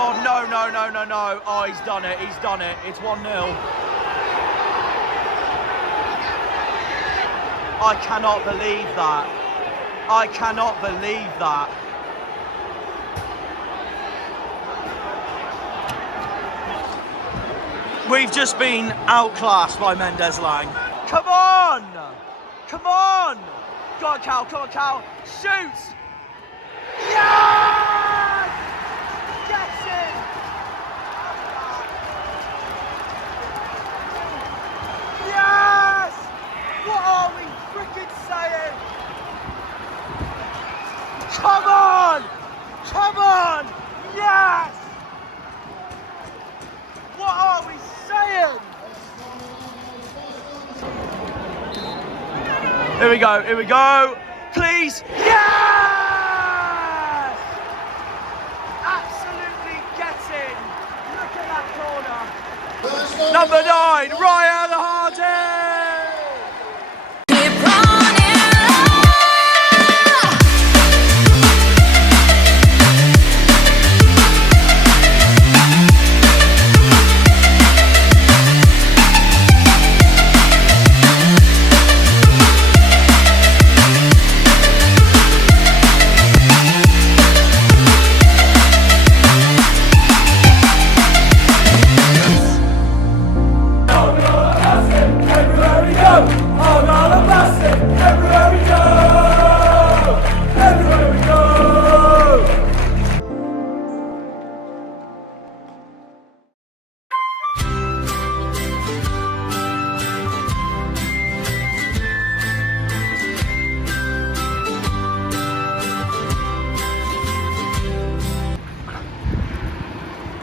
Oh, no, no, no, no, no. Oh, he's done it. He's done it. It's 1-0. I cannot believe that. I cannot believe that. We've just been outclassed by Mendes Lang. Come on! Come on! Go on, Cal. Come on, Cal. Shoot! Yes! Gets it! Yes! What are we freaking saying? Come on! Come on! Yes! What are we saying? Here we go, here we go. Please. Yes! Absolutely getting. Look at that corner. Number 9, Ryan Hardy.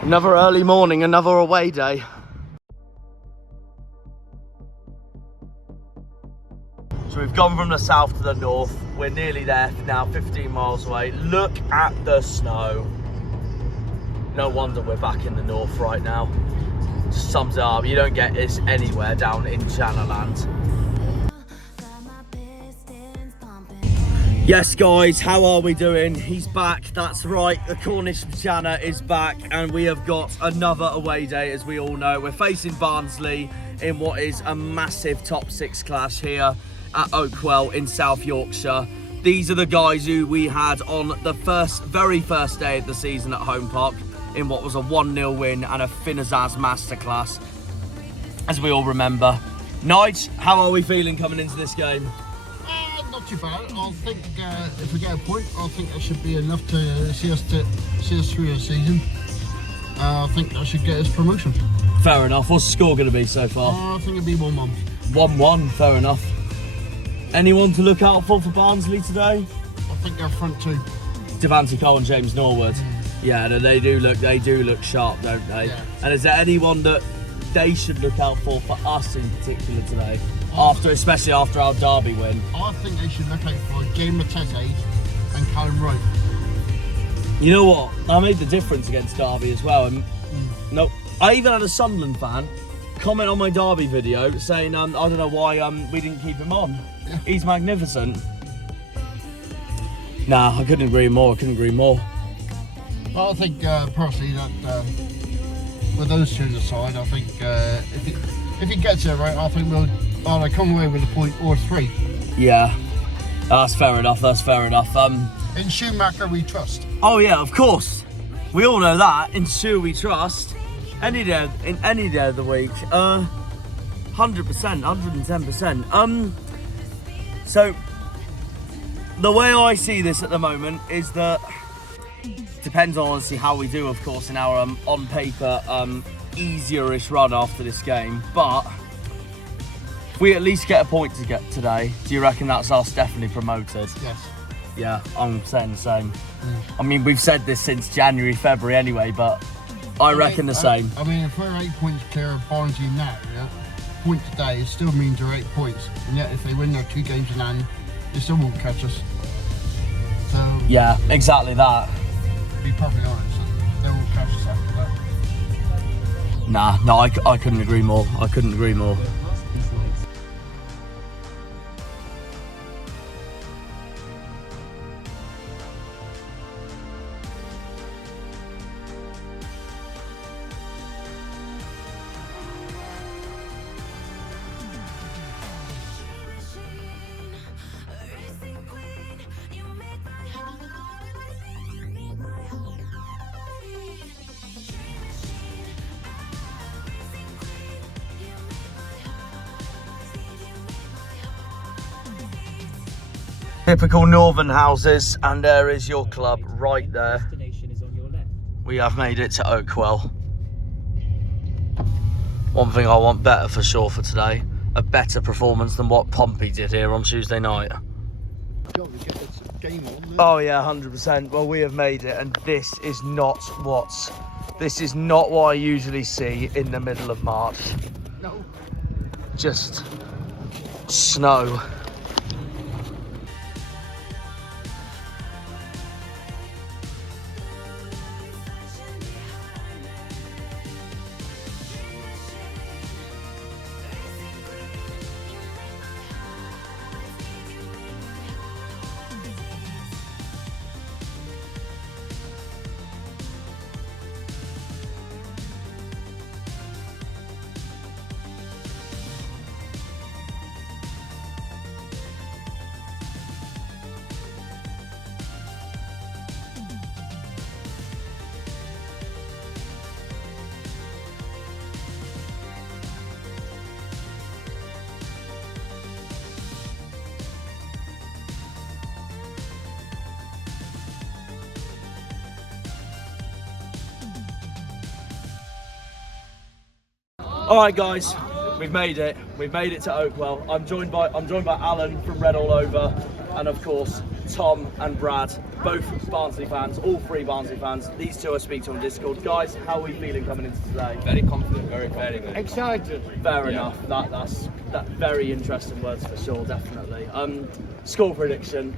Another early morning, another away day. So we've gone from the south to the north. We're nearly there now, 15 miles away. Look at the snow. No wonder we're back in the north right now. Just sums it up. You don't get this anywhere down in Jannerland. Yes guys, how are we doing? He's back, that's right, the Cornish Janner is back and we have got another away day as we all know. We're facing Barnsley in what is a massive top 6 clash here at Oakwell in South Yorkshire. These are the guys who we had on the very first day of the season at Home Park in what was a 1-0 win and a Penzance masterclass, as we all remember. Nige, how are we feeling coming into this game? Not too bad. I think if we get a point, I think that should be enough to see us through the season. I think that should get us promotion. Fair enough. What's the score going to be so far? I think it'll be 1-1. 1-1, fair enough. Anyone to look out for Barnsley today? I think they're front two. Devon and Cornwall and James Norwood. Yeah, no, they do look sharp, don't they? Yeah. And is there anyone that they should look out for us in particular today? Especially after our derby win. I think they should look out for James Matete and Callum Wright. You know what? I made the difference against Derby as well. And no, I even had a Sunderland fan comment on my Derby video saying, I don't know why we didn't keep him on. Yeah. He's magnificent. Nah, I couldn't agree more. I couldn't agree more. I think personally that with those two aside, I think if he gets it right, I think we'll either come away with a point or 3. Yeah, that's fair enough. That's fair enough. In Schumacher we trust. Oh yeah, of course. We all know that. In Sue we trust. Any day of the week. 100%, 110%. So the way I see this at the moment is that depends on honestly how we do, of course, in our on paper easier-ish run after this game, but if we at least get a point to get today, do you reckon that's us definitely promoted? Yes. Yeah, I'm saying the same. I mean, we've said this since January, February anyway, but I reckon the same. I mean, if we're 8 points clear of Barnsley now, yeah, point today, it still means they're 8 points. And yet, if they win their 2 games in hand, they still won't catch us. So yeah, exactly that. To be perfectly honest, they won't catch us after that. Nah, no, I couldn't agree more. I couldn't agree more. Typical northern houses, and there is your club right there. We have made it to Oakwell. One thing I want better for sure for today, a better performance than what Pompey did here on Tuesday night. Oh yeah, 100%. Well, we have made it, and this is not what I usually see in the middle of March. No. Just snow. All right, guys, we've made it. We've made it to Oakwell. I'm joined by Alan from Red All Over, and of course Tom and Brad, both Barnsley fans, all three Barnsley fans. These two I speak to on Discord. Guys, how are we feeling coming into today? Very confident, very good. Excited. Fair enough. That's very interesting words for sure, definitely. Score prediction.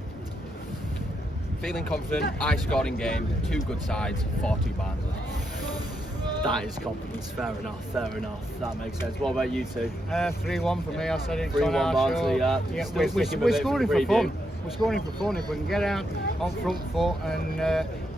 Feeling confident, high scoring game, two good sides, 4-2 Barnsley. That is confidence. Fair enough. That makes sense. What about you two? 3-1 for me. I said it. 3-1 Barnsley. Yeah. We're scoring for fun. We're scoring for fun. If we can get out on front foot and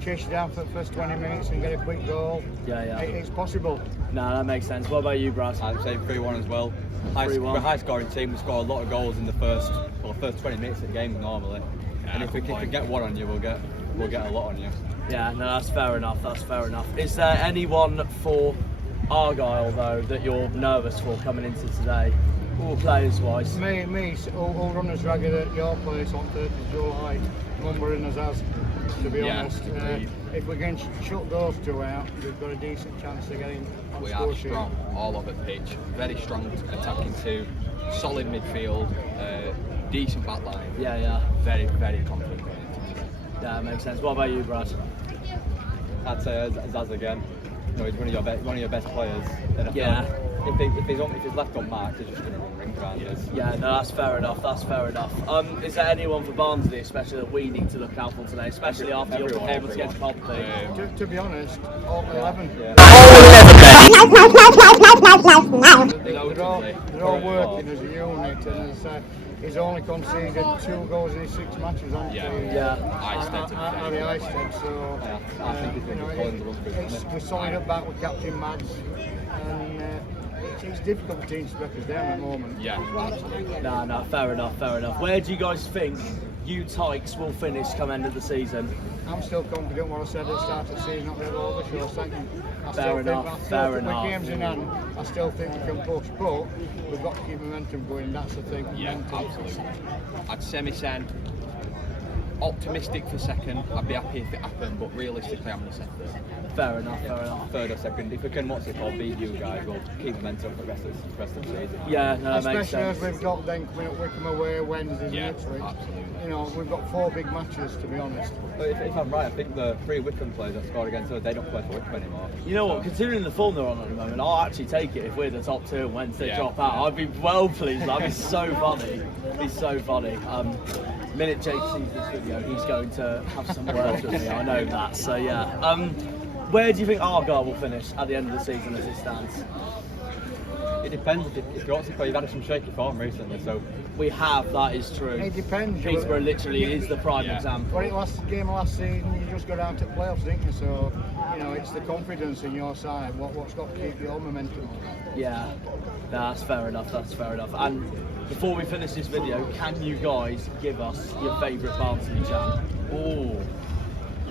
chase it down for the first 20 minutes and get a quick goal, it's possible. No, that makes sense. What about you, Brad? I'd say 3-1 as well. We're a high scoring team. We score a lot of goals in the first 20 minutes of the game normally. And if we can get one on you, we'll get a lot on you. Yeah, no, that's fair enough. Is there anyone for Argyle though that you're nervous for coming into today, all players wise? Me, all runners ragged at your place on 3rd of July, numbering us as, to be honest. If we can shut those two out, we've got a decent chance of getting on We score are sheet. strong all over the pitch. Very strong attacking two, solid midfield, decent back line. Yeah. Very confident. Yeah, that makes sense. What about you, Brad? I'd say Zaz again. You know, he's one of your best players. And I feel Yeah. like if he's left unmarked, he's just going to run rings around us. Yeah, no, that's fair enough. Is there anyone for Barnsley, especially that we need to look out for today, especially after your performance against Pompey? To be honest, all 11. Yeah. They're all working as a unit, and as I say, he's only conceded 2 goals in his 6 matches, hasn't he? Yeah. Harry Eistead, so I think he's been pulling the run through. we're solid up back with Captain Mads, and it's difficult for teams to break us down at the moment. Yeah, absolutely. No, fair enough. Where do you guys think you Tykes will finish come end of the season? I'm still confident what I said at the start of the season, not Red All Over, second. Fair enough. With games in hand, I still think we can push, but we've got to keep momentum going, that's the thing. Yeah, absolutely. I'd semi-send. Optimistic for second. I'd be happy if it happened, but realistically, I'm going to say third. Fair enough. Third or second. If we can, beat you guys, we'll keep momentum for the rest of the season. Yeah, no, that makes Especially sense. as we've got then coming up Wickham away Wednesdays and Ipswich. Absolutely. You know, we've got 4 big matches, to be honest. But if I'm right, I think the 3 Wickham players that scored against us, they don't play for Wickham anymore. You know what, considering the form they're on at the moment, I'll actually take it if we're the top 2 and Wednesday drop out. I'd be well pleased. That'd be so funny. Minute Jake sees this video, he's going to have some words with me, I know that. So yeah. Where do you think Argyle will finish at the end of the season as it stands? It depends if you want to play. You've had some shaky form recently, so We have, that is true. It depends. Peterborough literally is the prime example. Well, it last season, you just go down to playoffs, didn't you? So, you know, it's the confidence in your side. What's got to keep your momentum on? Yeah, that's fair enough. And before we finish this video, can you guys give us your favourite Barnsley chant? oh,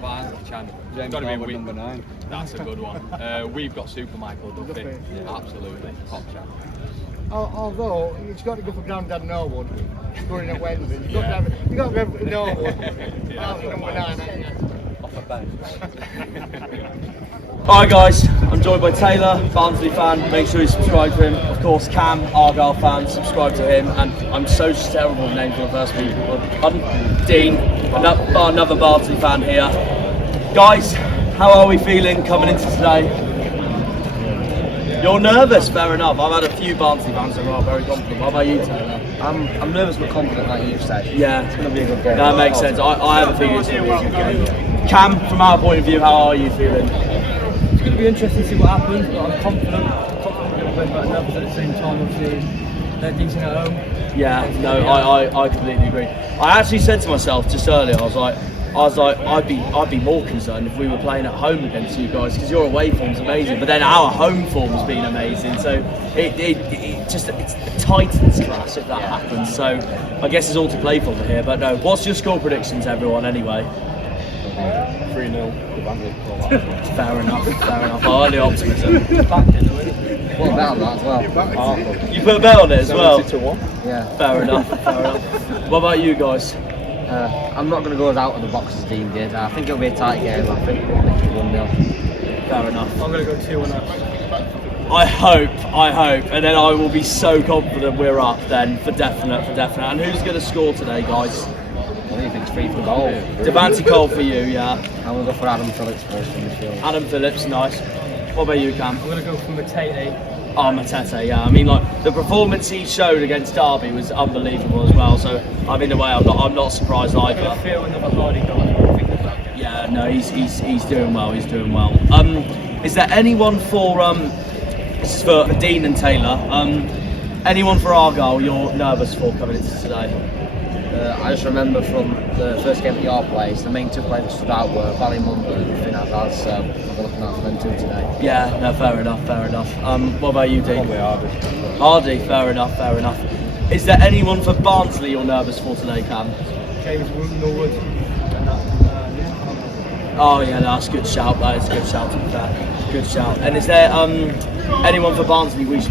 Barnsley chant. James Gotta be Norwood, we- number 9. That's a good one. We've got Super Michael Duffy. Duffy, yeah. Absolutely, top chant. Although it's got to go for Grandad Norwood, scoring at Wednesday. You've got to go for Norwood. Out number 9, ain't you? Off a bench. Alright guys, I'm joined by Taylor, Barnsley fan, make sure you subscribe to him. Of course Cam, Argyle fan, subscribe to him. And I'm so terrible with names for the first people. Dean, another Barnsley fan here. Guys, how are we feeling coming into today? You're nervous, fair enough. I've had a few Barnsley fans who are very confident. What about you, Taylor? I'm nervous but confident, like you've said. Yeah, it's going to be a good game. That makes sense. I have a feeling it's going to be a good game. Cam, from our point of view, how are you feeling? It's going to be interesting to see what happens, but I'm confident we're going to win, but nervous at the same time. Obviously, they're decent at home. Yeah, no, I completely agree. I actually said to myself just earlier, I was like, I'd be more concerned if we were playing at home against you guys, because your away form's amazing, but then our home form's been amazing. So it's a Titans clash if that happens. So I guess it's all to play for here. But no, what's your score predictions, everyone? Anyway. 3-0. Fair enough. I like the optimism. What about that as well? You put a bet on it as well? 70-1. Yeah. Fair enough. What about you guys? I'm not going to go as out of the box as Dean did. I think it'll be a tight game. I think we'll make it 1-0. Fair enough. I'm going to go 2-1. I hope, and then I will be so confident we're up then, for definite. And who's going to score today, guys? I think it's 3 for goal. Devante Cole for you, yeah. I'm going to go for Adam Phillips first in the field. Adam Phillips, nice. What about you, Cam? I'm going to go for Matete. Oh, Matete, yeah. I mean, like, the performance he showed against Derby was unbelievable as well. So, I mean, in a way, I'm not surprised either. I feel another hardy goal. Yeah, no, he's doing well. Is there anyone for this is for Dean and Taylor? Anyone for Argyle you're nervous for coming into today? I just remember from the first game at your place, the main two players that stood out were Ballymunster and Finn Hazard, so I'm looking out for them two today. Yeah, no, fair enough. What about you, Dean? Probably Hardy, fair enough. Is there anyone for Barnsley you're nervous for today, Cam? James Norwood. Oh yeah, that's a good shout. That is a good shout, to be fair. Good shout. And is there anyone for Barnsley us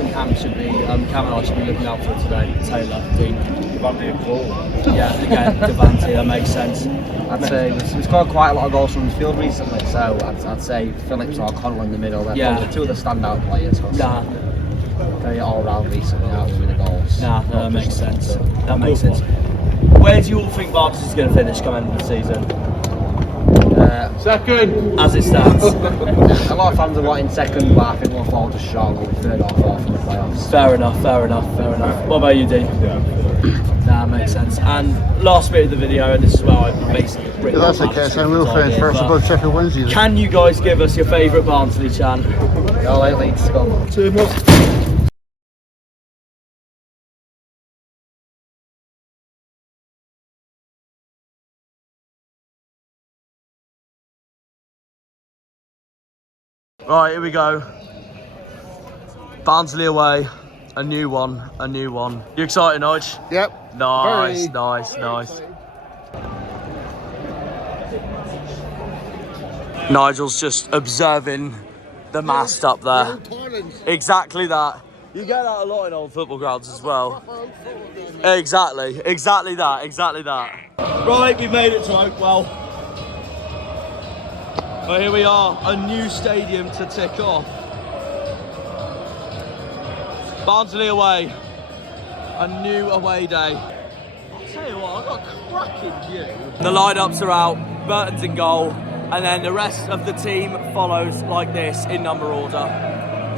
and Cam should be, Cam and I should be looking out for today? Taylor, Dean. Devante and Cornwall. Yeah, again, Devante, that makes sense. I'd say we've scored quite a lot of goals from the field recently, so I'd say Phillips or Connell in the middle. They're probably two of the standout players. Nah. Very all round recently out with the goals. Nah, no, that makes sense. Where do you all think Barnsley's going to finish come end of the season? Second! As it stands. A lot of fans are wanting second, but I think we'll fall just short. We'll be third or fourth in the playoffs. Fair enough. What about you, Dean? Nah, makes sense. And last bit of the video, and this is where I basically written. That's okay, so we'll finish first above Sheffield Wednesday. Can you guys give us your favourite Barnsley chant? Go late, Leeds, go. Right, here we go. Barnsley away. A new one. You excited, Nige? Yep. Nice. Nigel's just observing the mast up there. Exactly that. You get that a lot in old football grounds as well. Exactly that. Right, we've made it to Oakwell. Well, here we are, a new stadium to tick off. Barnsley away, a new away day. I'll tell you what, I've got a cracking view. The lineups are out, Burton's in goal, and then the rest of the team follows like this in number order.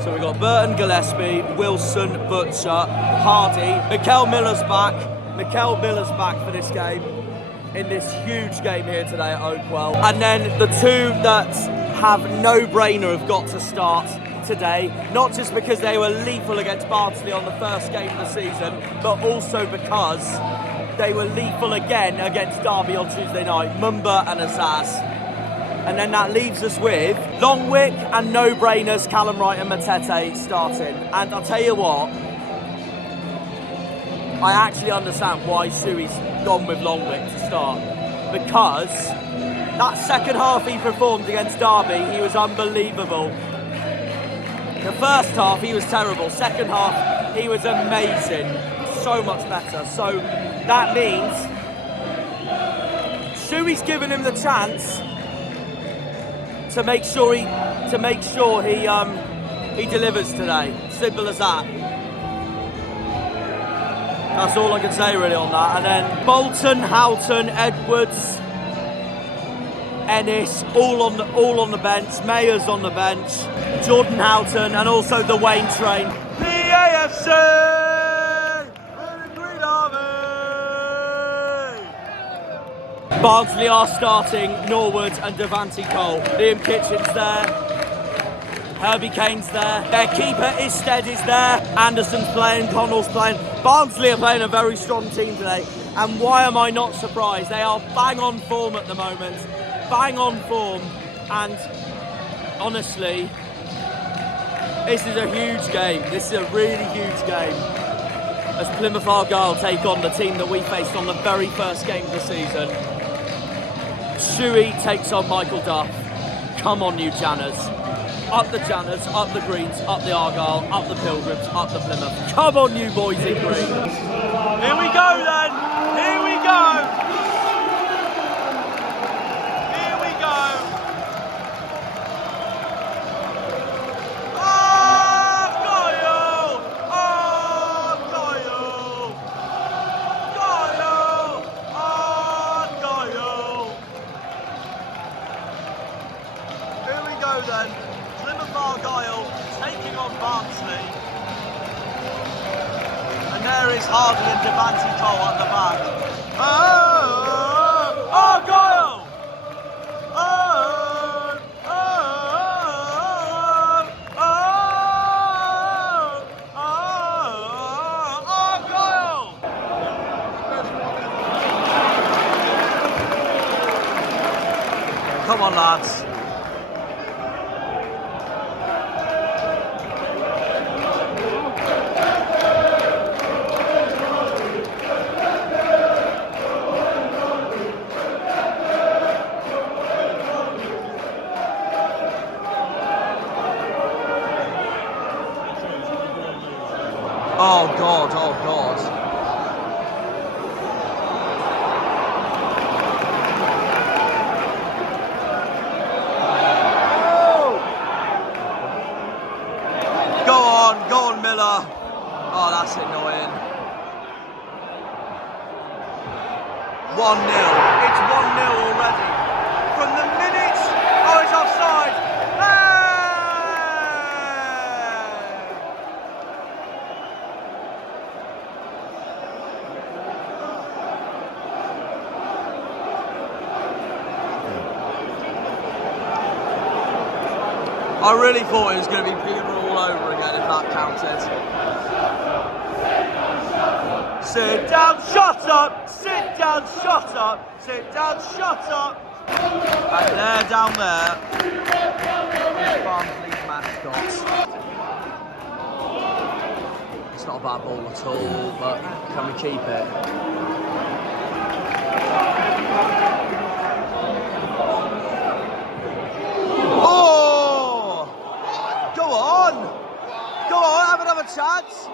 So we've got Burton, Gillespie, Wilson, Butcher, Hardy, Mikel Miller's back for this game. In this huge game here today at Oakwell. And then the two that have no brainer have got to start today, not just because they were lethal against Barnsley on the first game of the season, but also because they were lethal again against Derby on Tuesday night, Mumba and Azaz. And then that leaves us with Longwick and no-brainers, Callum Wright and Matete starting. And I'll tell you what, I actually understand why Suey's gone with Longwick to start, because that second half he performed against Derby, he was unbelievable. The first half, he was terrible. Second half, he was amazing. So much better. So that means Shuey's given him the chance to make sure he delivers today. Simple as that. That's all I can say really on that. And then Bolton, Houghton, Edwards, Ennis, all on the bench. Mayer's on the bench. Jordan Houghton, and also the Wayne train. PAFC! Green Army! Barnsley are starting Norwood and Devante Cole. Liam Kitchen's there. Herbie Kane's there. Their keeper Isted is there. Anderson's playing. Connell's playing. Barnsley are playing a very strong team today. And why am I not surprised? They are bang on form at the moment. Bang on form. And honestly, this is a huge game. This is a really huge game. As Plymouth Argyle take on the team that we faced on the very first game of the season. Shuey takes on Michael Duff. Come on, you Janners. Up the Janners, up the Greens, up the Argyle, up the Pilgrims, up the Plymouth. Come on, you boys in green. Here we go then. Here we go. Here we go. Then Plymouth Argyle taking on Barnsley, and there is Harvey and Devante Cole at the back. Oh, Argyle! Oh, oh, oh, oh, Argyle! Come on, lads. Oh God, oh God. Go on Miller. Oh, that's annoying. 1-0. It's 1-0 already. From the minute, oh, it's offside. I really thought it was going to be Peterborough all over again if that counted. Sit down, shut up! Sit down, shut up! Sit down, shut up! And there, down there, is Barnsley's mascot. It's not a bad ball at all, but can we keep it? Have another chance.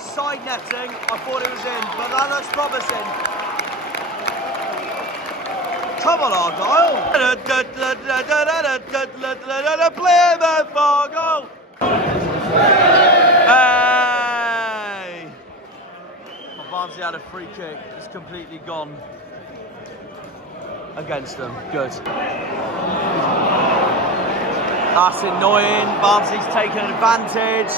Side netting. I thought it was in, but that looks promising. Come on, Argyle. Plymouth Argyle. Hey! Barnsley had a free kick. It's completely gone against them. Good. That's annoying. Barnsley's taken advantage.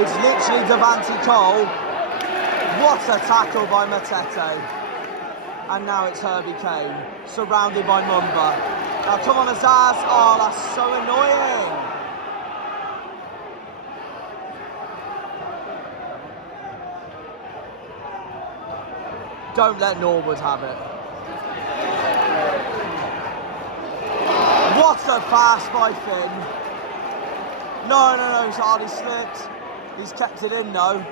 It's literally Devante Cole. What a tackle by Matete. And now it's Herbie Kane, surrounded by Mumba. Now come on, Azaz. Oh, that's so annoying. Don't let Norwood have it. What a pass by Finn. No, he's hardly slipped. He's kept it in though.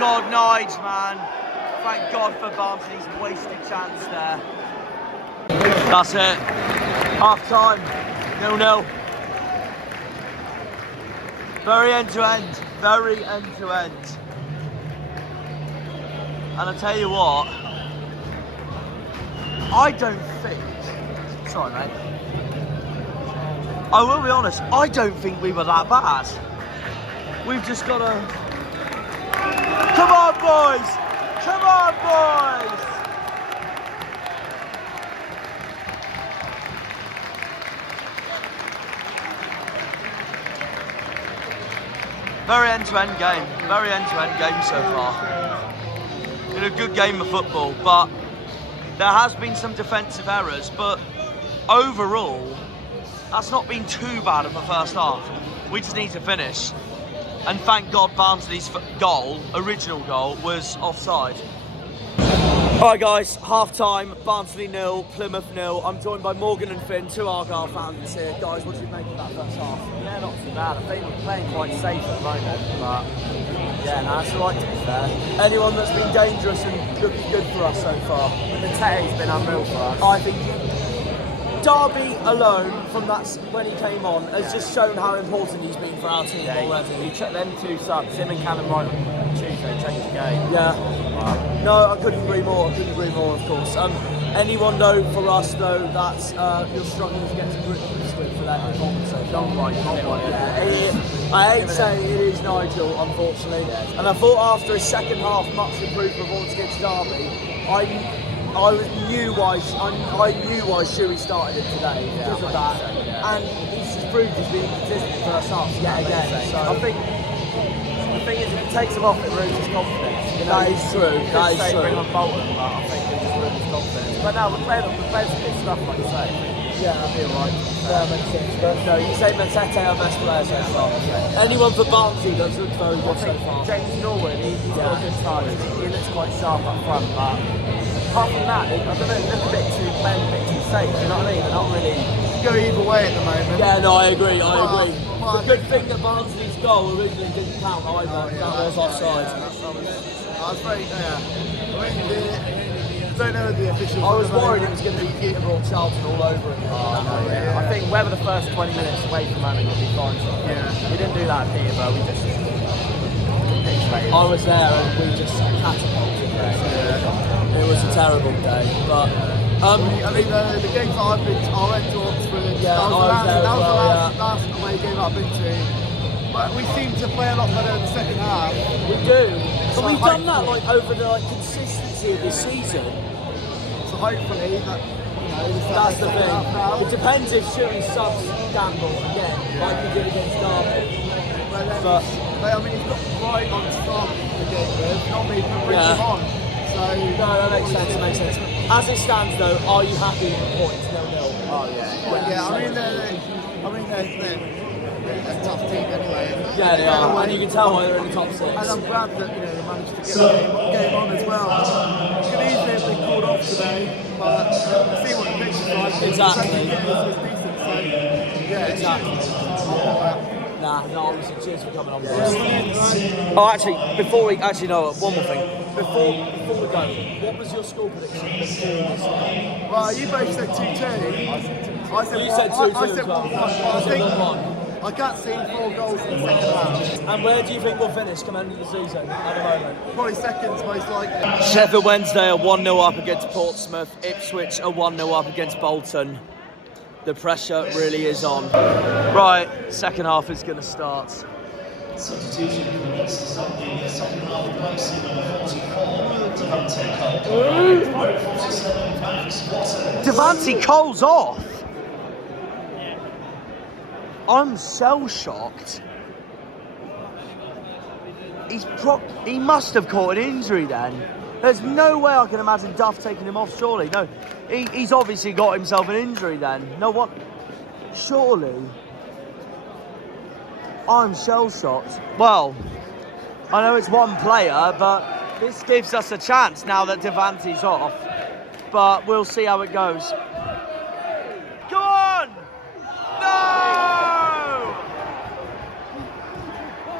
God, Nige, man. Thank God for Barnsley's wasted chance there. That's it. Half time. 0-0. Very end to end. Very end to end. And I tell you what, I don't think. Sorry, mate. I will be honest, I don't think we were that bad. We've just got to... Come on, boys! Come on, boys! Very end-to-end game. Very end-to-end game so far. Been a good game of football, but there has been some defensive errors, but overall, that's not been too bad of a first half. We just need to finish. And thank God Barnsley's goal, original goal, was offside. Alright guys, half time, Barnsley 0, Plymouth 0. I'm joined by Morgan and Finn, two Argyle fans here. Guys, what did you make of that first half? Yeah, not too bad. I think we're playing quite safe at the moment, but yeah, no, it's alright to be fair. Anyone that's been dangerous and looking good for us so far? Matte's been unreal for us. I think Derby alone, from that when he came on, has just shown how important he's been for our team already. He took them two subs, him and Callum Wright on Tuesday, changed the game. Yeah. No, I couldn't agree more. I couldn't agree more, of course. Anyone though, for us though, that's you're struggling to get to grips with for that performance. So Not quite. I hate saying it is Nigel, unfortunately. Yeah. And I thought after his second half, much improved performance against Derby, I knew why Shuey started it today because of that, and he's just proved he's been consistent for us half yet again. So I think the thing is, if it takes him off, it ruins his confidence. You know, that is true. That is true. Bring on Bolton, but I think it just ruins his confidence. But now we're playing some good stuff, like you say. Yeah, I feel right. Yeah, makes sense. But no, you say Matete our best player so far. Anyone for Barnsley that's looked very good so far? James Norwood, he's got a good touch. He looks quite sharp up front, but apart from that, I don't know, they look a bit too safe, you know what I mean? They're not really... Go either way at the moment. Yeah, no, I agree. It's a good thing that Barnsley's goal originally didn't count either. That was offside. I was very, I don't know the official. I was worried it was going to be Peterborough Charlton all over again. I think whether the first 20 minutes away from home will be fine. So we didn't do that at Peterborough, we just... I was there and we just catapulted there. It was a terrible day, but... I mean, the games I went to Oxford. Yeah, that was the last well, away game I've been to. But we seem to play a lot better in the second half. We do. But we've done that like over the consistency of this season. So hopefully that, that's the thing. It depends if Shuey subs gamble again, like we did against Derby. But I mean, he's got right on top the game with, not me to bring him on. So no, that makes sense. As it stands though, are you happy with the points? 0-0. Oh yeah. Yeah, I mean they're a tough team anyway. Yeah, they are, and you can tell why they're in the top 6. And I'm glad that they managed to get the game on as well. It could easily have been called off today, but see what the pitch is like. Exactly. It's decent, so yeah, exactly. Nah, no, obviously, cheers for coming on. Oh, actually, no, one more thing. Before we go, what was your score prediction? Well, you both said 2-2. You said 2-2 I said 1-1. I think 1-1. I can't see 4 goals in the second half. And where do you think we'll finish come end of the season at the moment? Probably seconds, most likely. Sheffield Wednesday are 1-0 up against Portsmouth. Ipswich are 1-0 up against Bolton. The pressure really is on. Right, second half is going to start. Substitution commences on the second half of Devante Cole's off. I'm so shocked. He must have caught an injury then. There's no way I can imagine Duff taking him off, surely. No, he's obviously got himself an injury then. No, what? Surely. I'm shell-shocked. Well, I know it's one player, but this gives us a chance now that Devante's off. But we'll see how it goes. Go on! No!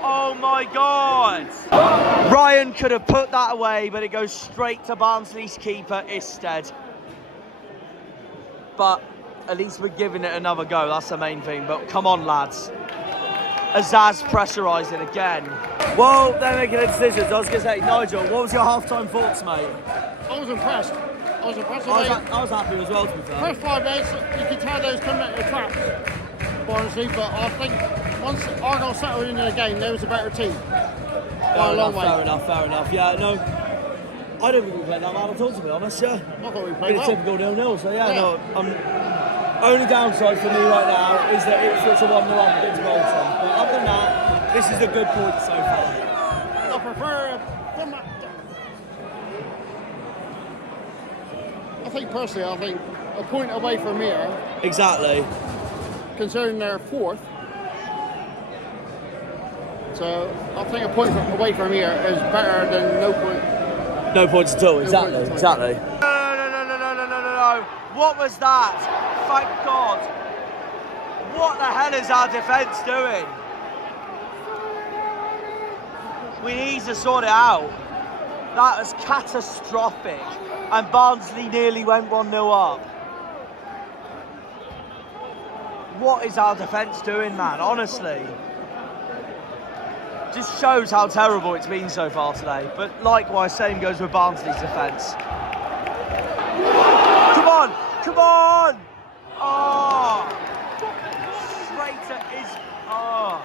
Oh my my God! Ryan could have put that away, but it goes straight to Barnsley's keeper instead. But at least we're giving it another go, that's the main thing. But come on, lads. Azaz pressurising again. Well, they're making a decision. I was going to say, Nigel, what was your half-time thoughts, mate? I was impressed. I was happy as well, to be fair. First 5 minutes, you could tell they was coming at the trap, Barnsley, but I think once Argyle settled into the game, they was a better team. By a long way. Fair enough. Yeah, no, I don't think we played that bad at all, to be honest, yeah. I thought we played well. A typical 0-0, so yeah, no, only downside for me right now is that it's a 1-0 up against Bolton. But other than that, this is a good point so far. I prefer I think a point away from here. Exactly. Considering they're 4th. So I think a point away from here is better than no point. No points at all, exactly. No. What was that? Thank God. What the hell is our defence doing? We need to sort it out. That was catastrophic. And Barnsley nearly went 1-0 up. What is our defence doing, man? Honestly. Just shows how terrible it's been so far today. But likewise, same goes with Barnsley's defence. Come on! Come on! Oh! Straight at his... Oh!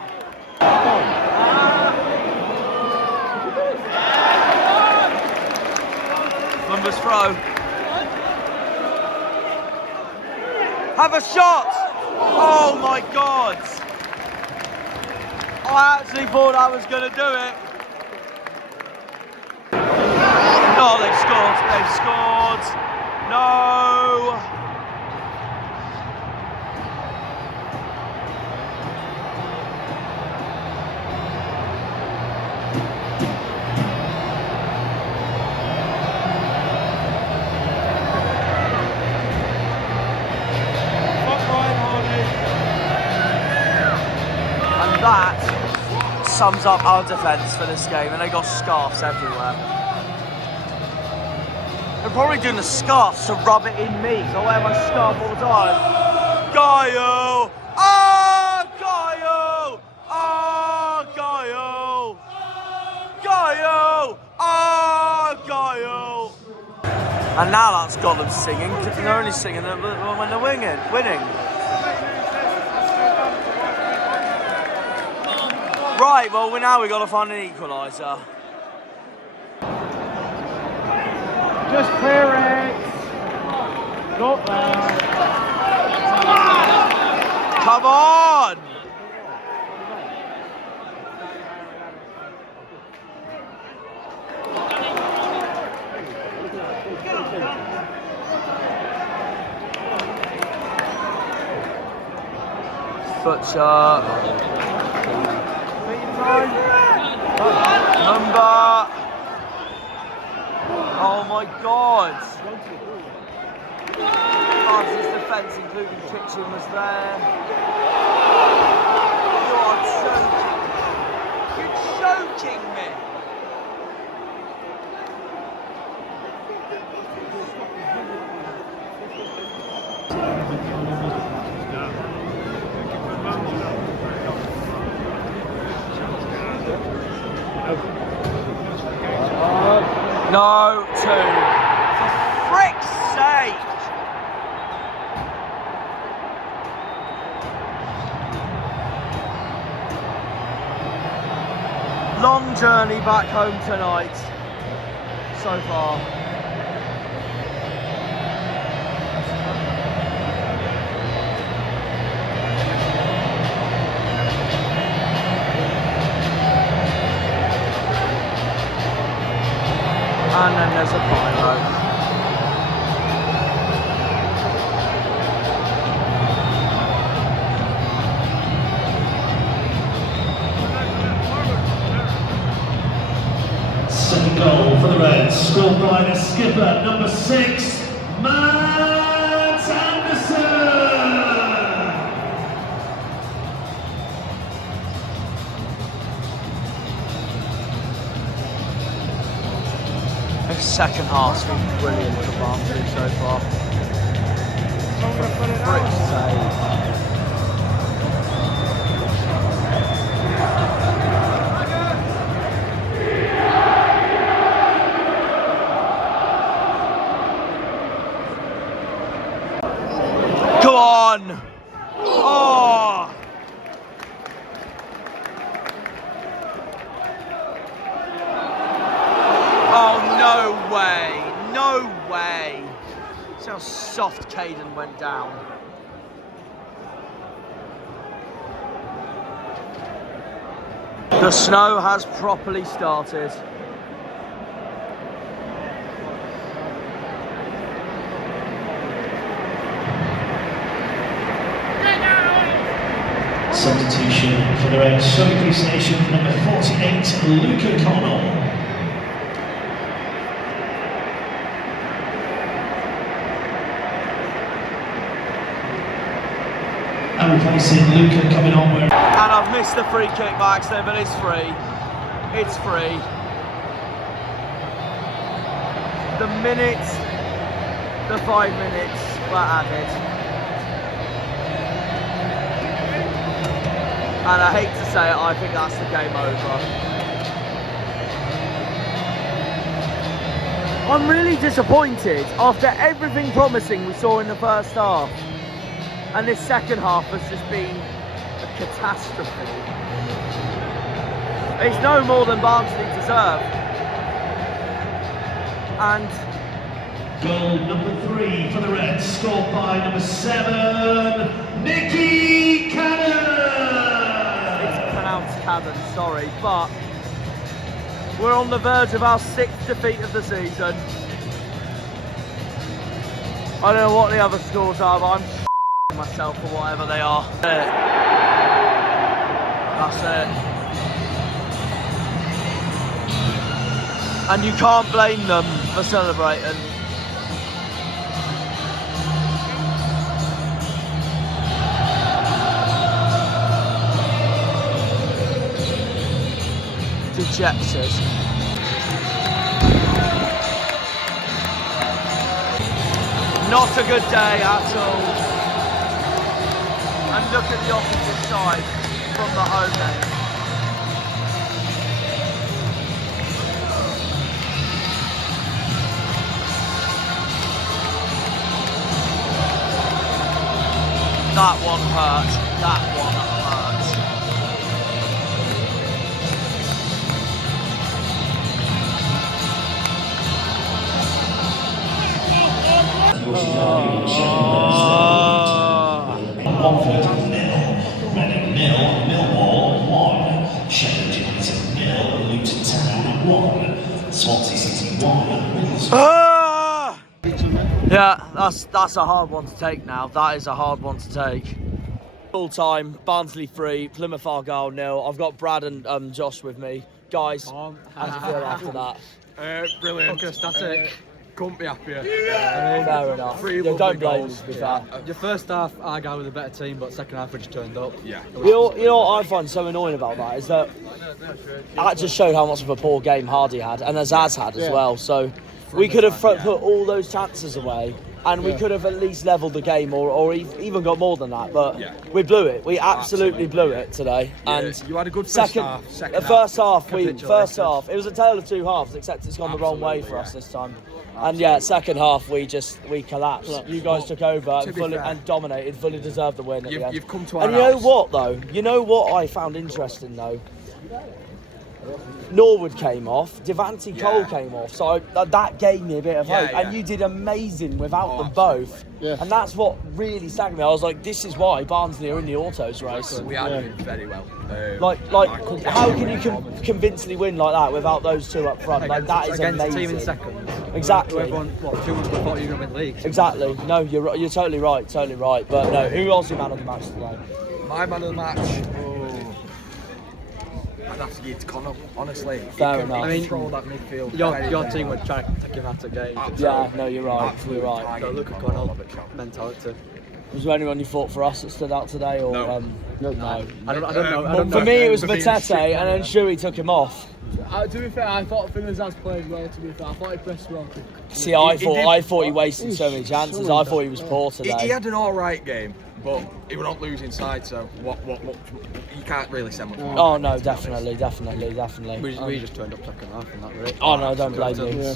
Numbers throw. Have a shot! Oh my God! I actually thought I was going to do it. Oh, they've scored. They've scored. No. And that sums up our defence for this game, and they got scarves everywhere. They're probably doing the scarves to rub it in me, so I wear my scarf all the time. Gaio! Oh, Gaio! Oh, Gaio! Gaio! Oh, Gaio! And now that's got them singing. They're only singing when they're winning. Right, well, now we've got to find an equaliser. Just clear it. Go there. Come on! Butcher. Number. Oh my God. Barnsley's defence, including Kitchen, was there. You are joking. You're joking me. No, 2. For frick's sake! Long journey back home tonight, so far. And then there's a pyro. Second goal for the Reds, scored by the skipper, number 6, Matt Anderson. second half's been brilliant for Barnsley so far. Brick save. Come on! Oh! Oh, no way! No way! See how soft Caden went down. The snow has properly started. Substitution for the Reds, Showing Station number 48, Luca Connell. And replacing Luca coming on where... And I've missed the free kick by accident, but it's free. It's free. The minute, the 5 minutes were added. And I hate to say it, I think that's the game over. I'm really disappointed after everything promising we saw in the first half. And this second half has just been a catastrophe. It's no more than Barnsley deserve. And goal number 3 for the Reds, scored by number 7, Nicky Cannon. Cannon, sorry, but we're on the verge of our 6th defeat of the season. I don't know what the other scores are, but I'm myself for whatever they are. That's it. And you can't blame them for celebrating. Dejected. Not a good day at all. And look at the opposite side from the home end. That one hurt. That one hurt. Watford 0, Reading 0, Millwall 1, Sheffield United 0, Luton Town 1, Swansea City 1, Middlesbrough. Yeah, that's a hard one to take now. That is a hard one to take. Full time, Barnsley 3, Plymouth Argyle 0. I've got Brad and Josh with me. Guys, how do you feel after that? Brilliant. Okay, static. Couldn't be happier. Fair enough. Don't blame us, to be fair. Your first half, Argyle with a better team, but second half we just turned up. Yeah. You know what I find so annoying about that is that that just showed how much of a poor game Hardy had, and Azaz had as well. So we could have put all those chances away, and we could have at least levelled the game, or even got more than that. But we blew it. We absolutely blew it today. And you had a good first half. First half, it was a tale of two halves, except it's gone the wrong way for us this time. And yeah, second half we collapsed. You guys took over and dominated, fully deserved the win at the end. You've come to our And you know what though? You know what I found interesting though? Norwood came off, Devante Cole came off, so that gave me a bit of hope. And you did amazing without them both. Yeah. And that's what really staggered me. I was like, this is why Barnsley are in the autos race. We are doing very well. How can you convincingly win like that without those two up front? Like that is against amazing. A team in second. Exactly. Everyone, 2 months before you're going to win the league. Exactly. No, you're totally right. But no, who was your man of the match today? My man of the match. I'd have to give it to Connell, honestly. Fair enough. I mean, control that midfield. Your team would try to take him out of the game. Yeah, no, you're right. You're right. Go look at Connell mentality. Was there anyone you thought for us that stood out today? Or no. No. I don't know. For me, it was Matete, and then Shuey took him off. To be fair, I thought Penzance played well. To be fair, I thought he pressed well. See, I thought he wasted so many chances. I thought he was poor today. He had an all right game, but he was not losing side, so what you can't really say much more. Oh no, definitely. We just turned up second half and that was it. Oh no, don't blame me. Yeah.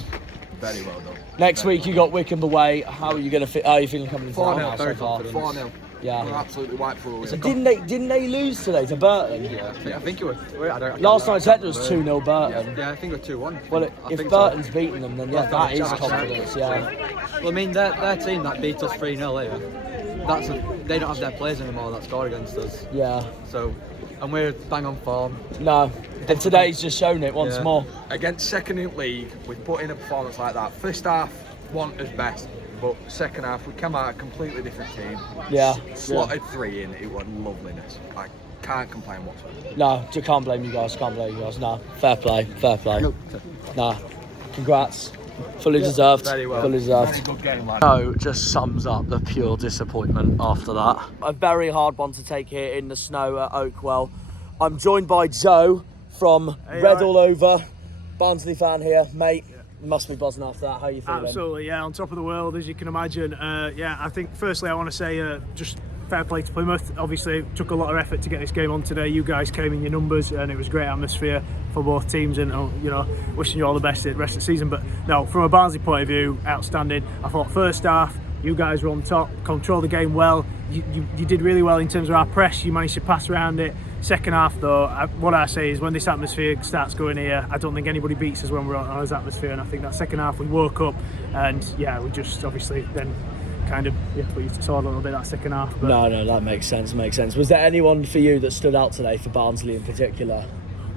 Very well done. Next week you got Wickham away. How are you going to? How are you feeling coming into 4-0, so far? 4-0. Yeah. We're absolutely wiped through. So didn't they lose today to Burton? Yeah, I think it was. Last night's head was 2-0 Burton. Yeah, I think it was 2-1. Well, if Burton's beaten them, then that is confidence. Yeah. Well, I mean, their team that beat us 3-0 here. They don't have their players anymore that score against us. Yeah. So, and we're bang on form. No, and today's just shown it once more. Against second in league, we've put in a performance like that. First half, wasn't as best, but second half, we came out a completely different team. Yeah. Slotted 3 in, it was loveliness. I can't complain whatsoever. No, you can't blame you guys. No, fair play. Nah, congrats. Fully deserved. Very well. Fully deserved. Very good game, lad. No, just sums up the pure disappointment after that. A very hard one to take here in the snow at Oakwell. I'm joined by Joe from Red All Over, Barnsley fan here, mate. Must be buzzing after that. How are you feeling? Absolutely, yeah, on top of the world, as you can imagine. I think firstly I want to say just fair play to Plymouth. Obviously, it took a lot of effort to get this game on today. You guys came in your numbers, and it was a great atmosphere for both teams. And wishing you all the best at the rest of the season. But no, from a Barnsley point of view, outstanding. I thought first half, you guys were on top, controlled the game well. You did really well in terms of our press. You managed to pass around it. Second half, though, what I say is when this atmosphere starts going here, I don't think anybody beats us when we're on this atmosphere. And I think that second half we woke up, and we just obviously then kind of put you to sword a little bit that second half. But No, that makes sense. Was there anyone for you that stood out today for Barnsley in particular?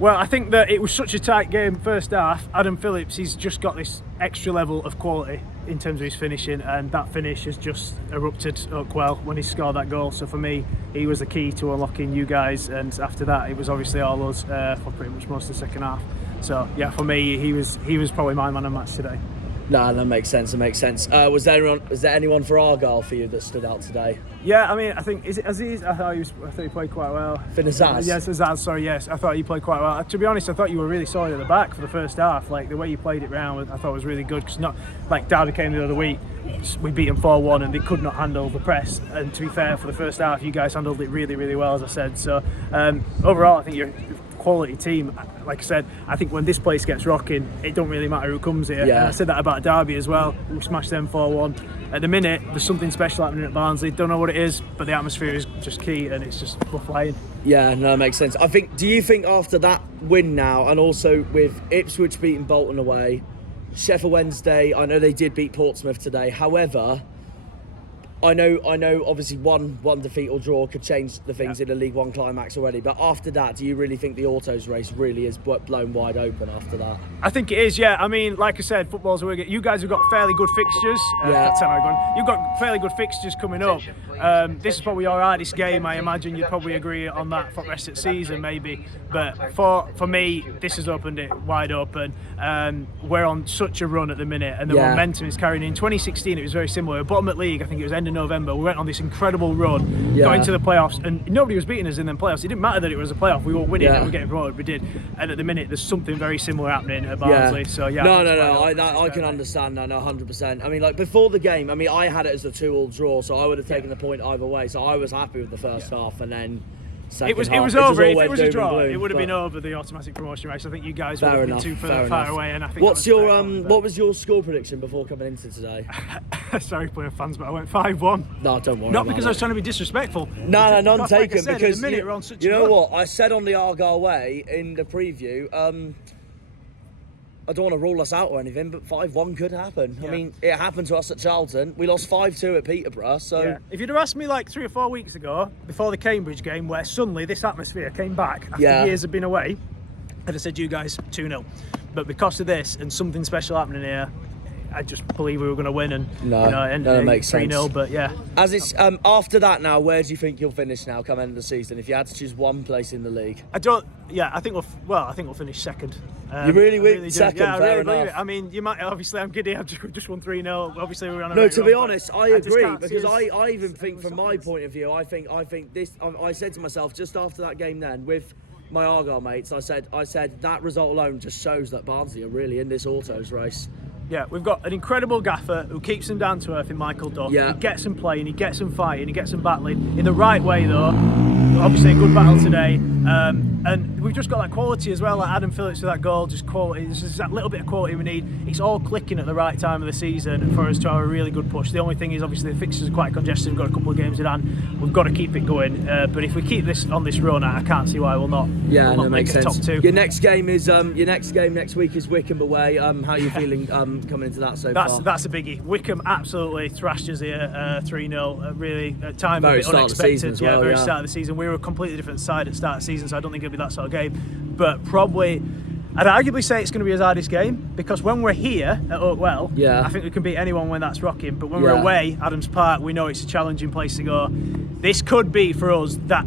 Well, I think that it was such a tight game first half. Adam Phillips, he's just got this extra level of quality in terms of his finishing, and that finish has just erupted Oakwell when he scored that goal. So for me, he was the key to unlocking you guys, and after that it was obviously all us for pretty much most of the second half. So yeah, for me, he was probably my man of the match today. No, that makes sense. Was there anyone for Argyle for you that stood out today? Yeah, I mean, I think, is it Aziz? I thought he played quite well. Finnazaz? Yes, Azaz, sorry, yes. I thought he played quite well. To be honest, I thought you were really solid at the back for the first half. Like, the way you played it round, I thought was really good. Because not like Derby came the other week, we beat them 4-1 and they could not handle the press. And to be fair, for the first half, you guys handled it really, really well, as I said. So, overall, I think you're quality team. Like I said, I think when this place gets rocking, it don't really matter who comes here. Yeah. And I said that about Derby as well. We smashed them 4-1. At the minute, there's something special happening at Barnsley. Don't know what it is, but the atmosphere is just key, and it's just we're flying. Yeah, no, that makes sense. Do you think after that win now, and also with Ipswich beating Bolton away, Sheffield Wednesday, I know they did beat Portsmouth today. However, I know. Obviously, one defeat or draw could change the things in the League One climax already. But after that, do you really think the autos race really is blown wide open after that? I think it is. Yeah. I mean, like I said, football's where you guys have got fairly good fixtures. That's how I'm going. You've got fairly good fixtures coming up. This is probably your hardest game. I imagine you'd probably agree on that for the rest of the season, maybe. But for me, this has opened it wide open. We're on such a run at the minute, and the momentum is carrying in. 2016, it was very similar. Bottom at league, I think it was end of November. We went on this incredible run, got into the playoffs, and nobody was beating us in them playoffs. It didn't matter that it was a playoff. We were winning and we were getting promoted. We did. And at the minute, there's something very similar happening at Barnsley. So I can understand that. No, 100%. I mean, like before the game, I mean, I had it as a 2-2 draw, so I would have taken the point either way. So I was happy with the first half, and then. It was over. If it was a draw, it would have been over the automatic promotion race. I think you guys would have been too far away, and I think. What was your score prediction before coming into today? Sorry, Plymouth fans, but I went 5-1. No, don't worry. Not because I was trying to be disrespectful. No, none taken. Like because minute, we're on such you know what I said on the Argyle Way in the preview. I don't want to rule us out or anything, but 5-1 could happen. I mean, it happened to us at Charlton. We lost 5-2 at Peterborough. So if you'd have asked me like 3 or 4 weeks ago, before the Cambridge game, where suddenly this atmosphere came back after years of being away, I'd have said you guys 2-0. But because of this and something special happening here, I just believe we were going to win and that makes 3-0. Sense. But yeah, as it's after that now, where do you think you'll finish now? Come end of the season, if you had to choose one place in the league. I think we'll finish second. You really second? Yeah, I fair really enough. believe it. I mean, you might obviously. I'm giddy. I've just won 3-0. Obviously, we're on a. No, to be honest, I agree because I even think from my point of view, I think this. I said to myself just after that game then with my Argyle mates, I said that result alone just shows that Barnsley are really in this autos race. Yeah, we've got an incredible gaffer who keeps them down to earth in Michael Duff. Yeah. He gets them playing, he gets them fighting, he gets them battling in the right way though. Obviously a good battle today, and we've just got that quality as well. Like Adam Phillips with that goal, just quality. There's just that little bit of quality we need. It's all clicking at the right time of the season for us to have a really good push. The only thing is obviously the fixtures are quite congested. We've got a couple of games in hand. We've got to keep it going. But if we keep this on this run, I can't see why we'll not. Yeah, we'll no, not makes make sense. the top two. Your next game next week is Wickham away. How are you feeling coming into that so far? That's a biggie. Wickham absolutely thrashed us here 3-0. Really, at time Very a bit start of the season unexpected. as well, very yeah. start of the season. We were a completely different side at start of the season, so I don't think it'll be that sort of game. But probably, I'd arguably say it's going to be his hardest game, because when we're here at Oakwell, I think we can beat anyone when that's rocking. But when we're away, Adams Park, we know it's a challenging place to go. This could be for us that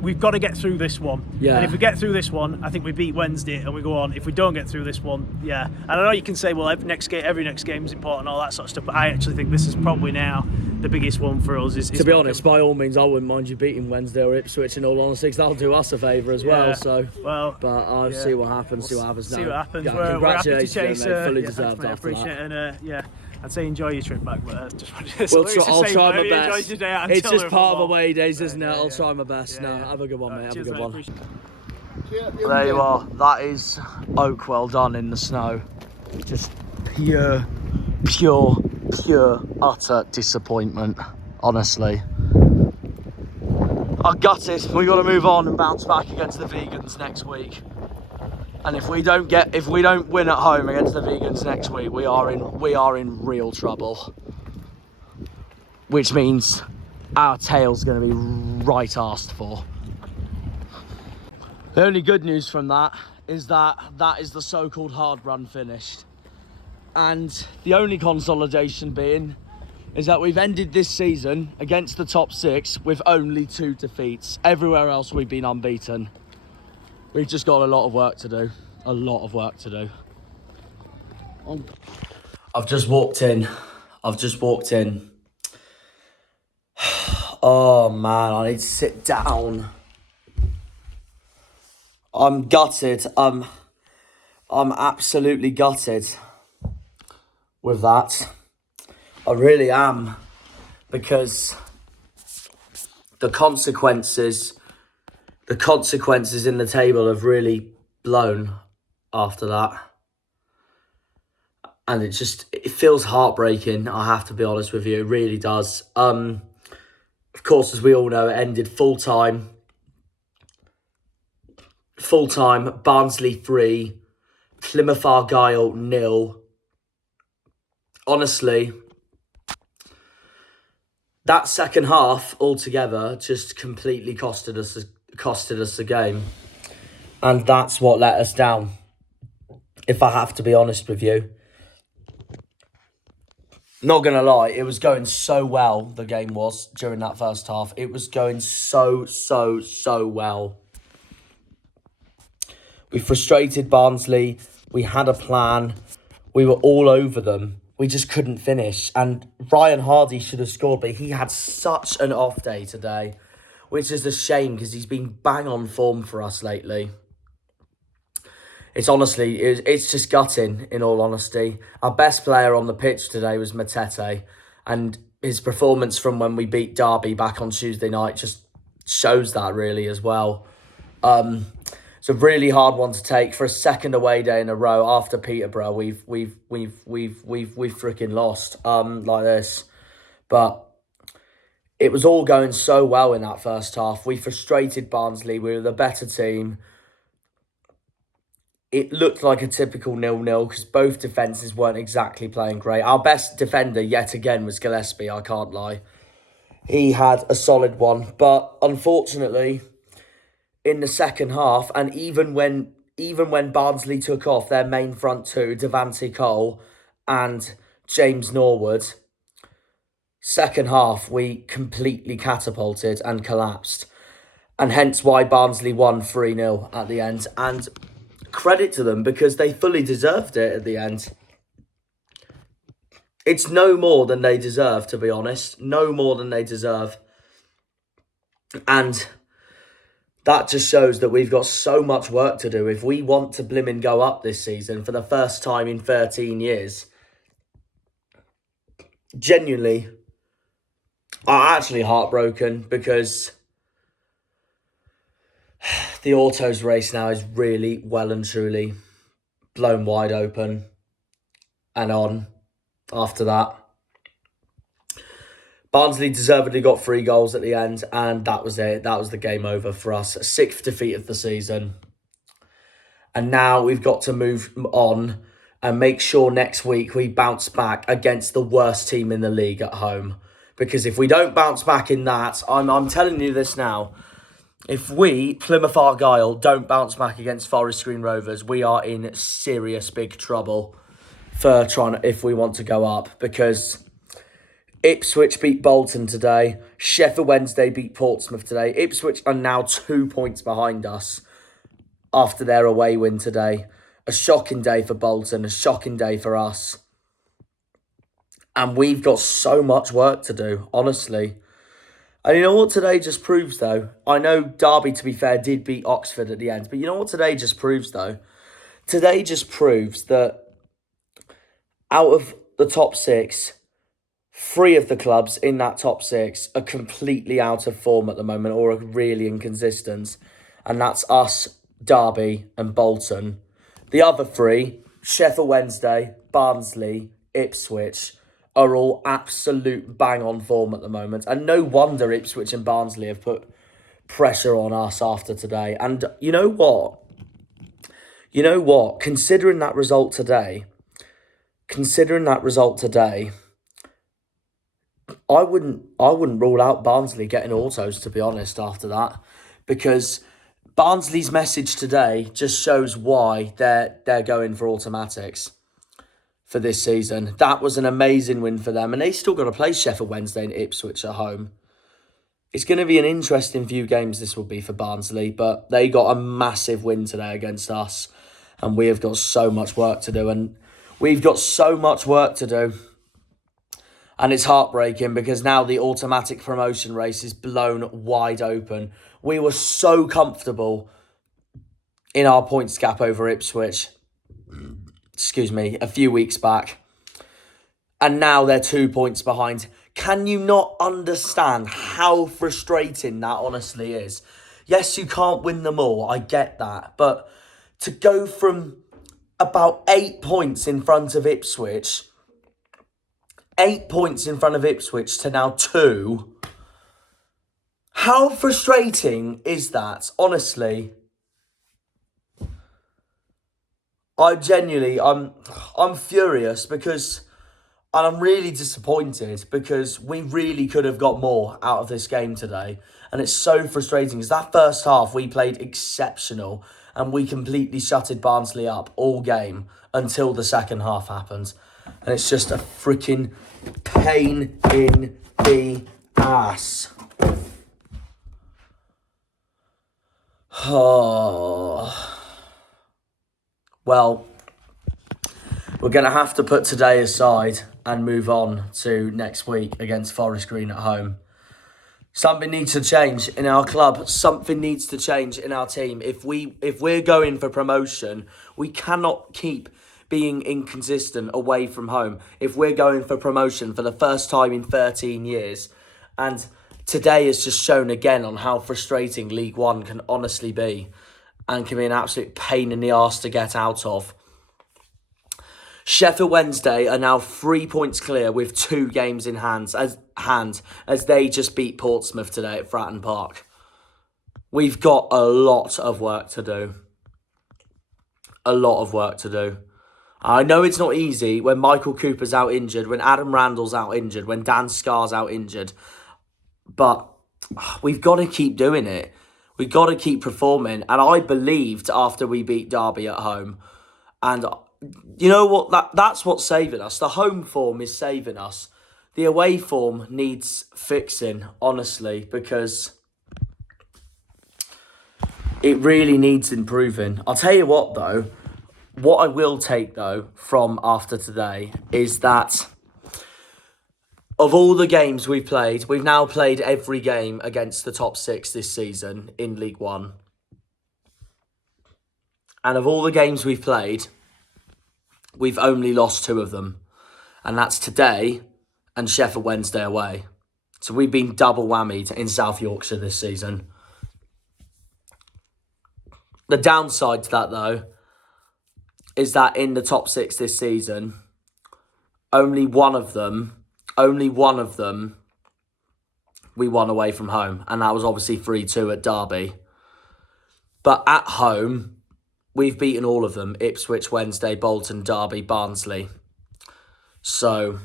we've got to get through this one. Yeah. And if we get through this one, I think we beat Wednesday and we go on. If we don't get through this one, And I know you can say, well, every next game is important, all that sort of stuff, but I actually think this is probably now the biggest one for us. To be honest, by all means, I wouldn't mind you beating Wednesday or Ipswich, in all honesty, because that'll do us a favour as well. So, but I'll see what happens. See what happens. See what happens. Yeah, we're happy to congratulations, chase. mate. Fully Thanks, deserved mate, I after appreciate that. it. And I'd say enjoy your trip back, but just wanted to I'll try my enjoy best. your day out It's until just we're part of involved. away days, isn't it? I'll try my best. No, have a good one, mate. Have a Cheers, good mate, one. appreciate There you are. That is Oakwell done in the snow. Just pure, utter disappointment. Honestly, I'm gutted. We got to move on and bounce back against the Vegans next week. And if we don't win at home against the Vegans next week, we are in real trouble. Which means our tail's going to be right arsed for. The only good news from that is that is the so-called hard run finished. And the only consolidation being is that we've ended this season against the top 6 with only 2 defeats. Everywhere else we've been unbeaten. We've just got a lot of work to do. A lot of work to do. I've just walked in. Oh man, I need to sit down. I'm gutted. I'm absolutely gutted with that. I really am, because the consequences in the table have really blown after that. And it feels heartbreaking, I have to be honest with you. It really does. Of course, as we all know, it ended full-time. Barnsley 3, Plymouth Argyle 0. Honestly, that second half altogether just completely costed us the game. And that's what let us down, if I have to be honest with you. Not going to lie, it was going so well, the game was, during that first half. It was going so well. We frustrated Barnsley. We had a plan. We were all over them. We just couldn't finish. And Ryan Hardy should have scored, but he had such an off day today, which is a shame because he's been bang on form for us lately. It's just gutting, in all honesty. Our best player on the pitch today was Matete, and his performance from when we beat Derby back on Tuesday night just shows that really as well. It's a really hard one to take for a second away day in a row after Peterborough. We've freaking lost like this, but it was all going so well in that first half. We frustrated Barnsley. We were the better team. It looked like a typical 0-0 because both defences weren't exactly playing great. Our best defender yet again was Gillespie, I can't lie. He had a solid one, but unfortunately, in the second half, and even when Barnsley took off their main front two, Devante Cole and James Norwood, second half we completely catapulted and collapsed. And hence why Barnsley won 3-0 at the end. And credit to them because they fully deserved it at the end. It's no more than they deserve, to be honest. No more than they deserve. And that just shows that we've got so much work to do. If we want to blimmin' go up this season for the first time in 13 years, genuinely, I'm actually heartbroken because the autos race now is really well and truly blown wide open and on after that. Barnsley deservedly got 3 goals at the end, and that was it. That was the game over for us. 6th defeat of the season. And now we've got to move on and make sure next week we bounce back against the worst team in the league at home. Because if we don't bounce back in that, I'm telling you this now, if we, Plymouth Argyle, don't bounce back against Forest Green Rovers, we are in serious big trouble for if we want to go up. Because Ipswich beat Bolton today. Sheffield Wednesday beat Portsmouth today. Ipswich are now 2 points behind us after their away win today. A shocking day for Bolton, a shocking day for us. And we've got so much work to do, honestly. And you know what today just proves, though? I know Derby, to be fair, did beat Oxford at the end. But you know what today just proves, though? Today just proves that out of the top 6... 3 of the clubs in that top 6 are completely out of form at the moment or are really inconsistent. And that's us, Derby and Bolton. The other 3, Sheffield Wednesday, Barnsley, Ipswich, are all absolute bang-on form at the moment. And no wonder Ipswich and Barnsley have put pressure on us after today. And you know what? Considering that result today, I wouldn't rule out Barnsley getting autos, to be honest, after that. Because Barnsley's message today just shows why they're going for automatics for this season. That was an amazing win for them. And they still got to play Sheffield Wednesday and Ipswich at home. It's going to be an interesting few games, this will be, for Barnsley. But they got a massive win today against us. And we have got so much work to do. And we've got so much work to do. And it's heartbreaking because now the automatic promotion race is blown wide open. We were so comfortable in our points gap over Ipswich, a few weeks back. And now they're 2 points behind. Can you not understand how frustrating that honestly is? Yes, you can't win them all. I get that. But to go from about 8 points in front of Ipswich... 8 points in front of Ipswich to now 2. How frustrating is that? Honestly, I'm furious because, and I'm really disappointed because we really could have got more out of this game today. And it's so frustrating because that first half we played exceptional and we completely shutted Barnsley up all game until the second half happened. And it's just a freaking pain in the ass. Oh. Well, we're going to have to put today aside and move on to next week against Forest Green at home. Something needs to change in our club. Something needs to change in our team. If we're going for promotion, we cannot keep being inconsistent away from home if we're going for promotion for the first time in 13 years. And today has just shown again on how frustrating League One can honestly be and can be an absolute pain in the arse to get out of. Sheffield Wednesday are now 3 points clear with 2 games in hand as they just beat Portsmouth today at Fratton Park. We've got a lot of work to do. I know it's not easy when Michael Cooper's out injured, when Adam Randall's out injured, when Dan Scarr's out injured. But we've got to keep doing it. We've got to keep performing. And I believed after we beat Derby at home. And you know what? That's what's saving us. The home form is saving us. The away form needs fixing, honestly, because it really needs improving. I'll tell you what, though. What I will take, though, from after today is that Of all the games we've played, we've now played every game against the top 6 this season in League One. And of all the games we've played, we've only lost 2 of them. And that's today and Sheffield Wednesday away. So we've been double whammied in South Yorkshire this season. The downside to that, though, is that in the top 6 this season, only one of them we won away from home. And that was obviously 3-2 at Derby. But at home, we've beaten all of them. Ipswich, Wednesday, Bolton, Derby, Barnsley. So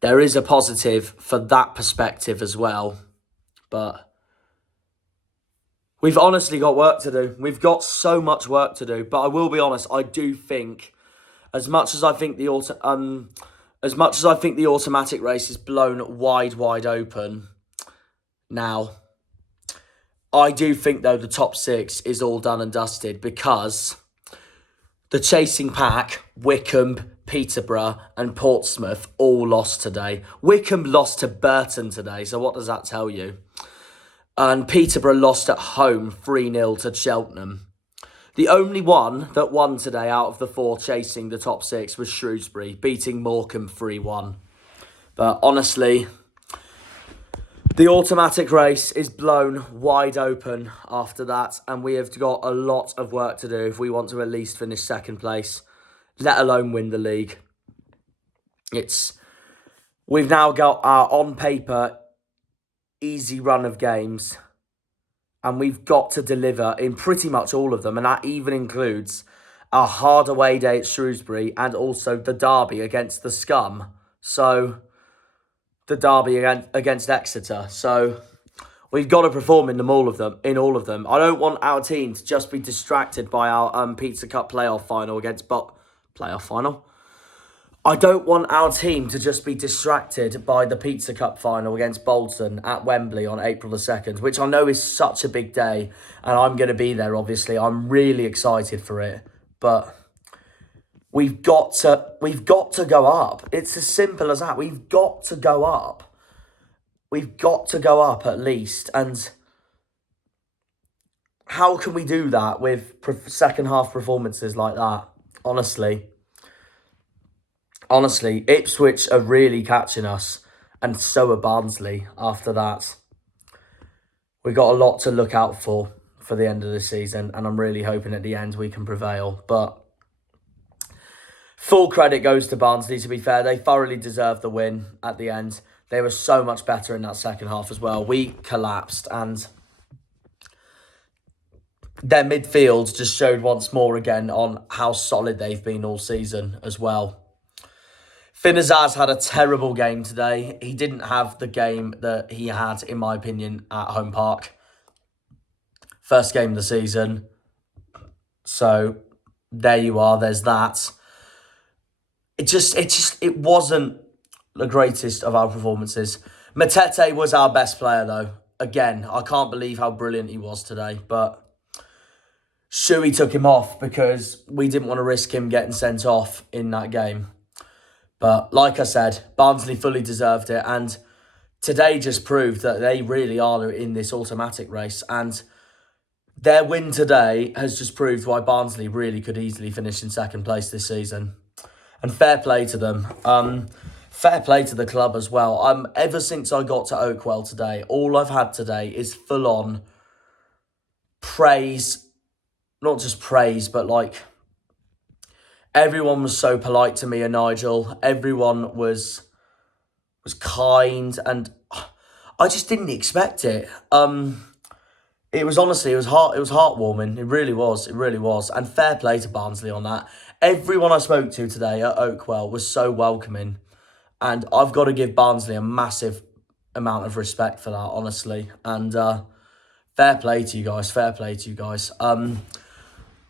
there is a positive for that perspective as well. But we've honestly got work to do. We've got so much work to do. But I will be honest, I do think, as much as I think the automatic race is blown wide open now, I do think, though, the top 6 is all done and dusted, because the chasing pack, Wycombe, Peterborough and Portsmouth, all lost today. Wycombe lost to Burton today, so what does that tell you? And Peterborough lost at home 3-0 to Cheltenham. The only one that won today out of the 4 chasing the top 6 was Shrewsbury, beating Morecambe 3-1. But honestly, the automatic race is blown wide open after that, and we have got a lot of work to do if we want to at least finish 2nd place, let alone win the league. We've now got our, on paper, easy run of games, and we've got to deliver in pretty much all of them, and that even includes our hard away day at Shrewsbury and also the derby against the Scum. So the derby against Exeter. So we've got to perform in all of them. I don't want our team to just be distracted by our Pizza Cup playoff final against I don't want our team to just be distracted by the Pizza Cup final against Bolton at Wembley on April the 2nd, which I know is such a big day, and I'm going to be there, obviously. I'm really excited for it, but we've got to go up. It's as simple as that. We've got to go up. We've got to go up at least, and how can we do that with second half performances like that? Honestly, Ipswich are really catching us, and so are Barnsley after that. We've got a lot to look out for the end of the season, and I'm really hoping at the end we can prevail. But full credit goes to Barnsley, to be fair. They thoroughly deserved the win at the end. They were so much better in that second half as well. We collapsed, and their midfield just showed once more again on how solid they've been all season as well. Finazaz had a terrible game today. He didn't have the game that he had, in my opinion, at Home Park. First game of the season. So there you are. There's that. It wasn't the greatest of our performances. Matete was our best player, though. Again, I can't believe how brilliant he was today. But Shuey took him off because we didn't want to risk him getting sent off in that game. But like I said, Barnsley fully deserved it. And today just proved that they really are in this automatic race. And their win today has just proved why Barnsley really could easily finish in second place this season. And fair play to them. Fair play to the club as well. Ever since I got to Oakwell today, all I've had today is full-on praise. Not just praise, but like, everyone was so polite to me and Nigel. Everyone was kind, and I just didn't expect it. It was heartwarming. It really was. And fair play to Barnsley on that. Everyone I spoke to today at Oakwell was so welcoming, and I've got to give Barnsley a massive amount of respect for that, honestly. And fair play to you guys.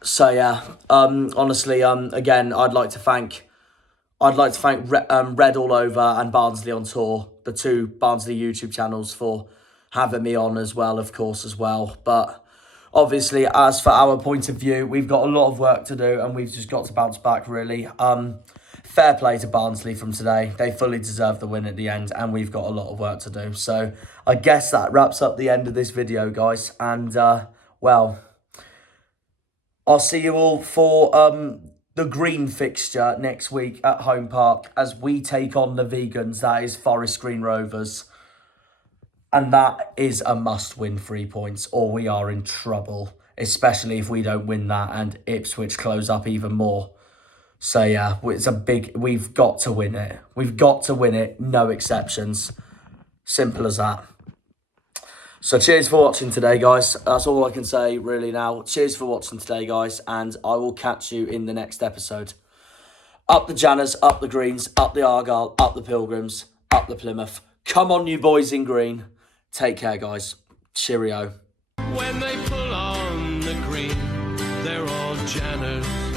So yeah, honestly, again, I'd like to thank Red All Over and Barnsley on Tour, the 2 Barnsley YouTube channels, for having me on as well, of course, as well. But obviously, as for our point of view, we've got a lot of work to do, and we've just got to bounce back, really. fair play to Barnsley from today. They fully deserve the win at the end, and we've got a lot of work to do. So I guess that wraps up the end of this video, guys. And, well, I'll see you all for the green fixture next week at Home Park as we take on the vegans. That is Forest Green Rovers. And that is a must-win 3 points, or we are in trouble, especially if we don't win that and Ipswich close up even more. So, yeah, it's a big... We've got to win it. We've got to win it. No exceptions. Simple as that. So, cheers for watching today, guys. That's all I can say, really, now. Cheers for watching today, guys, and I will catch you in the next episode. Up the Janners, up the Greens, up the Argyle, up the Pilgrims, up the Plymouth. Come on, you boys in green. Take care, guys. Cheerio. When they pull on the green, they're all Janners.